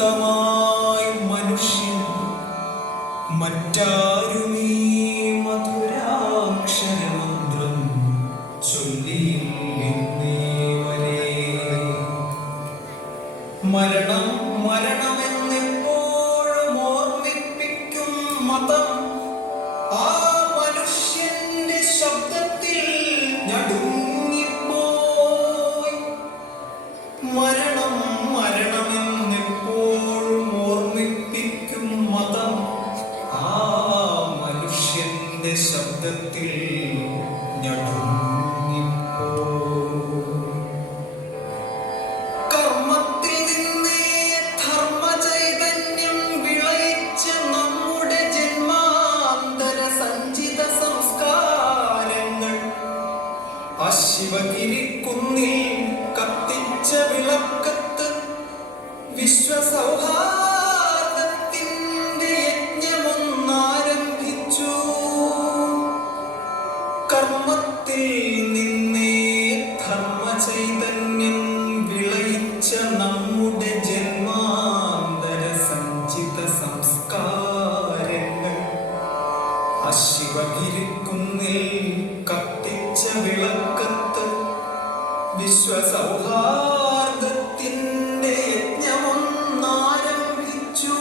നിമിത്തമായി മനുഷ്യൻ മറ്റാരുമീ മധുരാക്ഷരമന്ത്രം ചൊല്ലിയില്ലേ വരെ. മരണം മരണമെന്നെപ്പോഴും ഓർമ്മിപ്പിക്കും മതം ആ മനുഷ്യന്റെ ശബ്ദത്തിൽ നടുങ്ങിപ്പോയി. മരണം മരണമെന്നെപ്പോഴും ഓർമ്മിപ്പിക്കും മതം ആ മനുഷ്യന്റെ ശബ്ദത്തിൽ ശിവഗിരിക്കുന്നിൽ കത്തിച്ച വിളക്കത്ത് വിശ്വസൗഹാർദ്ദത്തിന്റെ യജ്ഞമൊന്നാരംഭിച്ചു. കർമ്മത്തിൽ നിന്നേ ധർമ്മചൈതന്യം വിളയിച്ച നമ്മുടെ ജന്മാന്തര സഞ്ചിത സംസ്കാരങ്ങൾ ആ ശിവഗിരിക്കുന്നിൽ കത്തിച്ച വിളക്കത്ത് വിശ്വസൗഹാർദ്ദത്തിന്റെ യജ്ഞമൊന്നാരംഭിച്ചു.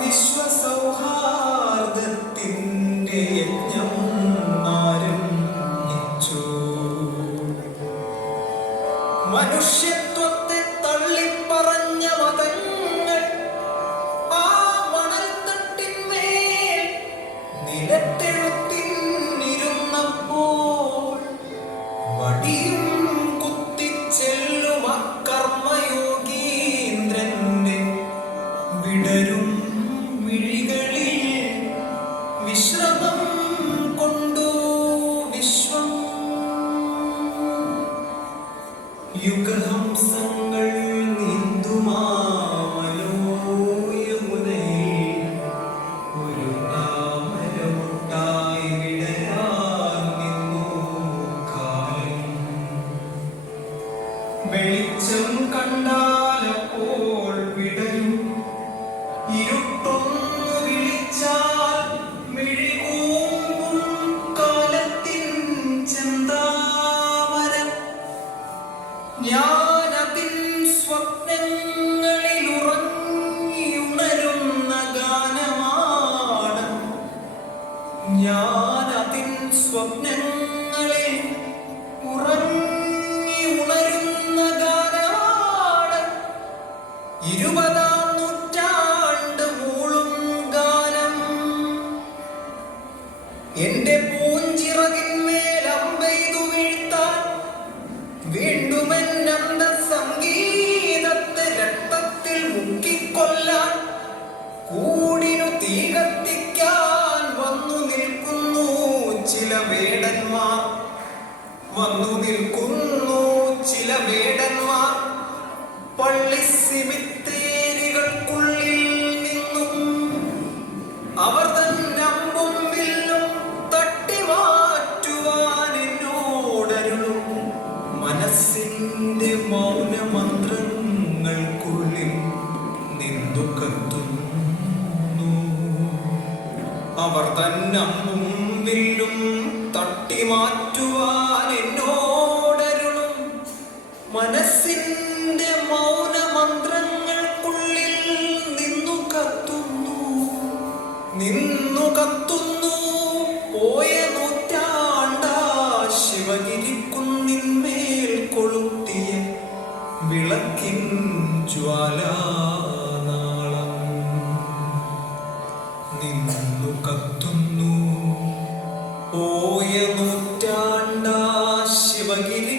വിശ്വസൗഹാർദ്ദത്തിന്റെ യജ്ഞമൊന്നാരംഭിച്ചു. മനുഷ്യത്വത്തെ തള്ളിപ്പറഞ്ഞ മതങ്ങൾ ആ മണൽത്തട്ടിന്മേൽ നിലത്തെഴുത്തിനിരുന്നപ്പോൾ വടിയും കുത്തിച്ചെല്ലും അക്കർമ്മയോഗീന്ദ്രന്റെ വിടരും മിഴികളിൽ വിശ്രമം കൊണ്ടു വിശ്വം. യുഗഹംസങ്ങൾ നീന്തുമാമലോയമുനയിൽ ഒരു താമരമുട്ടായി വിടരാൻ നിന്നു കാലം. വെളിച്ചം കണ്ടാലപ്പോൾ വിടരും, ഇരുട്ടൊന്നു വിളിച്ചാൽ മിഴികൂമ്പും കാലത്തിൻ ചെന്താമരം. ഞാനതിൻ സ്വപ്നങ്ങളിൽ ഉറങ്ങിയുണരുന്ന ഗാനമാണ്. ഞാനതിൻ സ്വപ്നങ്ങളിൽ ഉറങ്ങിയുണരുന്ന ഗാനമാണ്. 20-ാം നൂറ്റാണ്ട് മൂളും ഗാനം. എന്റെ പൂഞ്ചിറകിന്മേൽ അമ്പെയ്തു വീഴ്ത്താൻ വീണ്ടുമെന്നന്ത സംഗീതത്തെ രക്തത്തിൽ മുക്കിക്കൊല്ലാൻ കൂടിനു തീ കത്തിക്കാൻ വന്നു നിൽക്കുന്നു ചില വേടന്മാർ. വന്നു നിൽക്കുന്നു ചില വേടന്മാർ. പള്ളി സിമിത്തേരികൾക്കുള്ളിൽ നിന്നും അവർ തന്നമ്പും വില്ലും തട്ടി മാറ്റുവാൻ എന്നോടരുളും. മനസ്സിന്റെ മൗനമന്ത്രങ്ങൾക്കുള്ളിൽ നിന്നു കത്തുന്നു. അവർ തന്നമ്പും വില്ലും തട്ടി മാറ്റുവാൻ എന്നോടരുളും. മനസ്സിന്റെ മൗനമന്ത്രങ്ങൾക്കുള്ളിൽ നിന്നു കത്തുന്നു, നിന്നു കത്തുന്നു. പോയ നൂറ്റാണ്ടാ ശിവഗിരിക്കുന്നിന്മേൽ കൊളുത്തിയ വിളക്കിൻ ജ്വാലാനാളം. നിന്നു കത്തുന്നു പോയ നൂറ്റാണ്ടാ ശിവഗിരി